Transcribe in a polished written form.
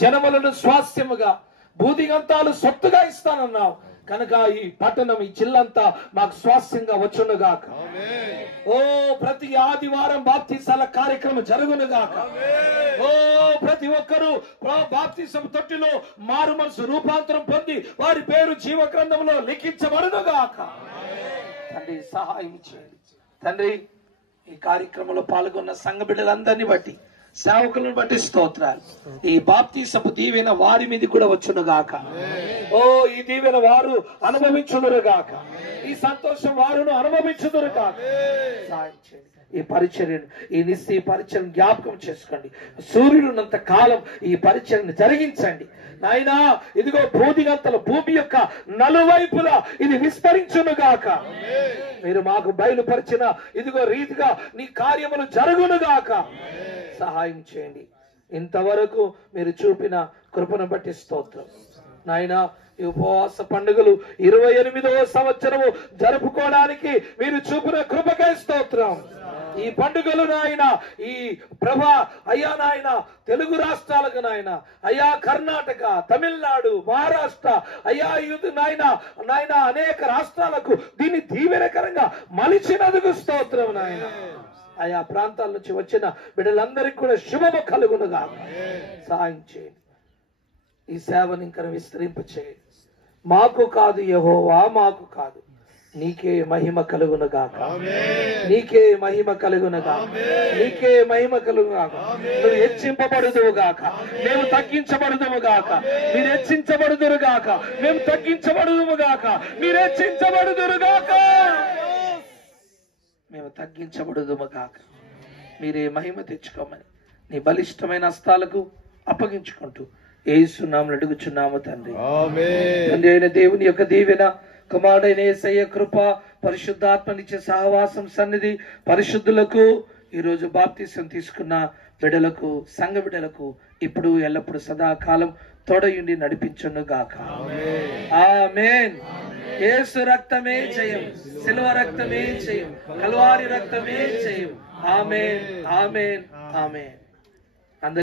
జనములను స్వాస్థ్యముగా భూదిగంతాలు సొత్తుగా ఇస్తానన్నావు కనుక ఈ పట్టణం ఈ జిల్లంతా మాకు స్వాస్థ్యంగా వచ్చునుగాక. ఓ ప్రతి ఆదివారం బాప్తిసాల కార్యక్రమం జరుగునుగాక. ఓ ప్రతి ఒక్కరూ బాప్తిసం తొట్టిలో మారు మనసు రూపాంతరం పొంది వారి పేరు జీవ గ్రంథంలో లిఖించబడునుగాక. తండ్రి సహాయం చేయండి తండ్రి. ఈ కార్యక్రమంలో పాల్గొన్న సంఘ బిడ్డలందరినీ బట్టి సేవకులను బట్టి స్తోత్రాలు. ఈ బాప్తిసపు దీవెన వారి మీద కూడా వచ్చునుగాక. ఓ ఈ దీవెన వారు అనుభవించుదురుగాక. ఈ సంతోషం వారును అనుభవించుదురుగాక. సాయం చేయండి. ఈ పరిచర్యను ఈ నిస్సీ పరిచయం జ్ఞాపకం చేసుకోండి. సూర్యుడున్నంత కాలం ఈ పరిచర్యను జరిగించండి నాయనా. ఇదిగో భూదిగంతల భూమి యొక్క నలువైపులా ఇది విస్తరించునుగాక. మీరు మాకు బయలుపరిచిన ఇదిగో రీతిగా నీ కార్యములు జరుగునుగాక. సహాయం చేయండి. ఇంతవరకు మీరు చూపిన కృపను బట్టి స్తోత్రం నాయనా. ఈ ఉపవాస పండుగలు 28వ సంవత్సరము జరుపుకోవడానికి మీరు చూపిన కృపకై స్తోత్రం. ఈ పండుగలు నాయన ఈ ప్రభా అయ్యా నాయన తెలుగు రాష్ట్రాలకు నాయన అయ్యా కర్ణాటక తమిళనాడు మహారాష్ట్ర అయ్యా ఇది నాయన నాయన అనేక రాష్ట్రాలకు దీన్ని దీవెనకరంగా మలిచినందుకు స్తోత్రం నాయన. ఆయా ప్రాంతాల నుంచి వచ్చిన బిడ్డలందరికీ కూడా శుభము కలుగునుగా. సహాయం చేయండి. ఈ సేవను ఇంకా విస్తరింప చేయండి. మాకు కాదు యెహోవా, మాకు కాదు, నీకే మహిమ కలుగునుగాక. నీకే మహిమ కలుగునుగాక. నీకే మహిమ కలుగుగాక. నువ్వు హెచ్చింపబడుదువుగాక, మేము తగ్గించబడుదువుగాక. మీరు హెచ్చించబడుదురుగాక, మేము తగ్గించబడుదువుగాక. మీరు హెచ్చించబడుదురుగాక, మేము తగ్గించబడుదుముగాక. మీరే మహిమ తెచ్చుకోమని నీ బలిష్టమైన హస్తాలకు అప్పగించుకుంటూ యేసు నామమున అడుగుచున్నాము తండ్రి. తండ్రి అయిన దేవుని యొక్క దీవెన, కుమారుడైన యేసయ్య కృప, పరిశుద్ధాత్మనిచ్చే సహవాసం సన్నిధి పరిశుద్ధులకు ఈరోజు బాప్తిసం తీసుకున్న బిడ్డలకు సంఘ బిడ్డలకు ఇప్పుడు ఎల్లప్పుడు సదాకాలం తోడయుండి నడిపించునుగాక. ఆమేన్. యేసు రక్తమే జయం, సిలువ రక్తమే జయం, కల్వారి రక్తమే జయం. ఆమేన్, ఆమేన్, ఆమేన్.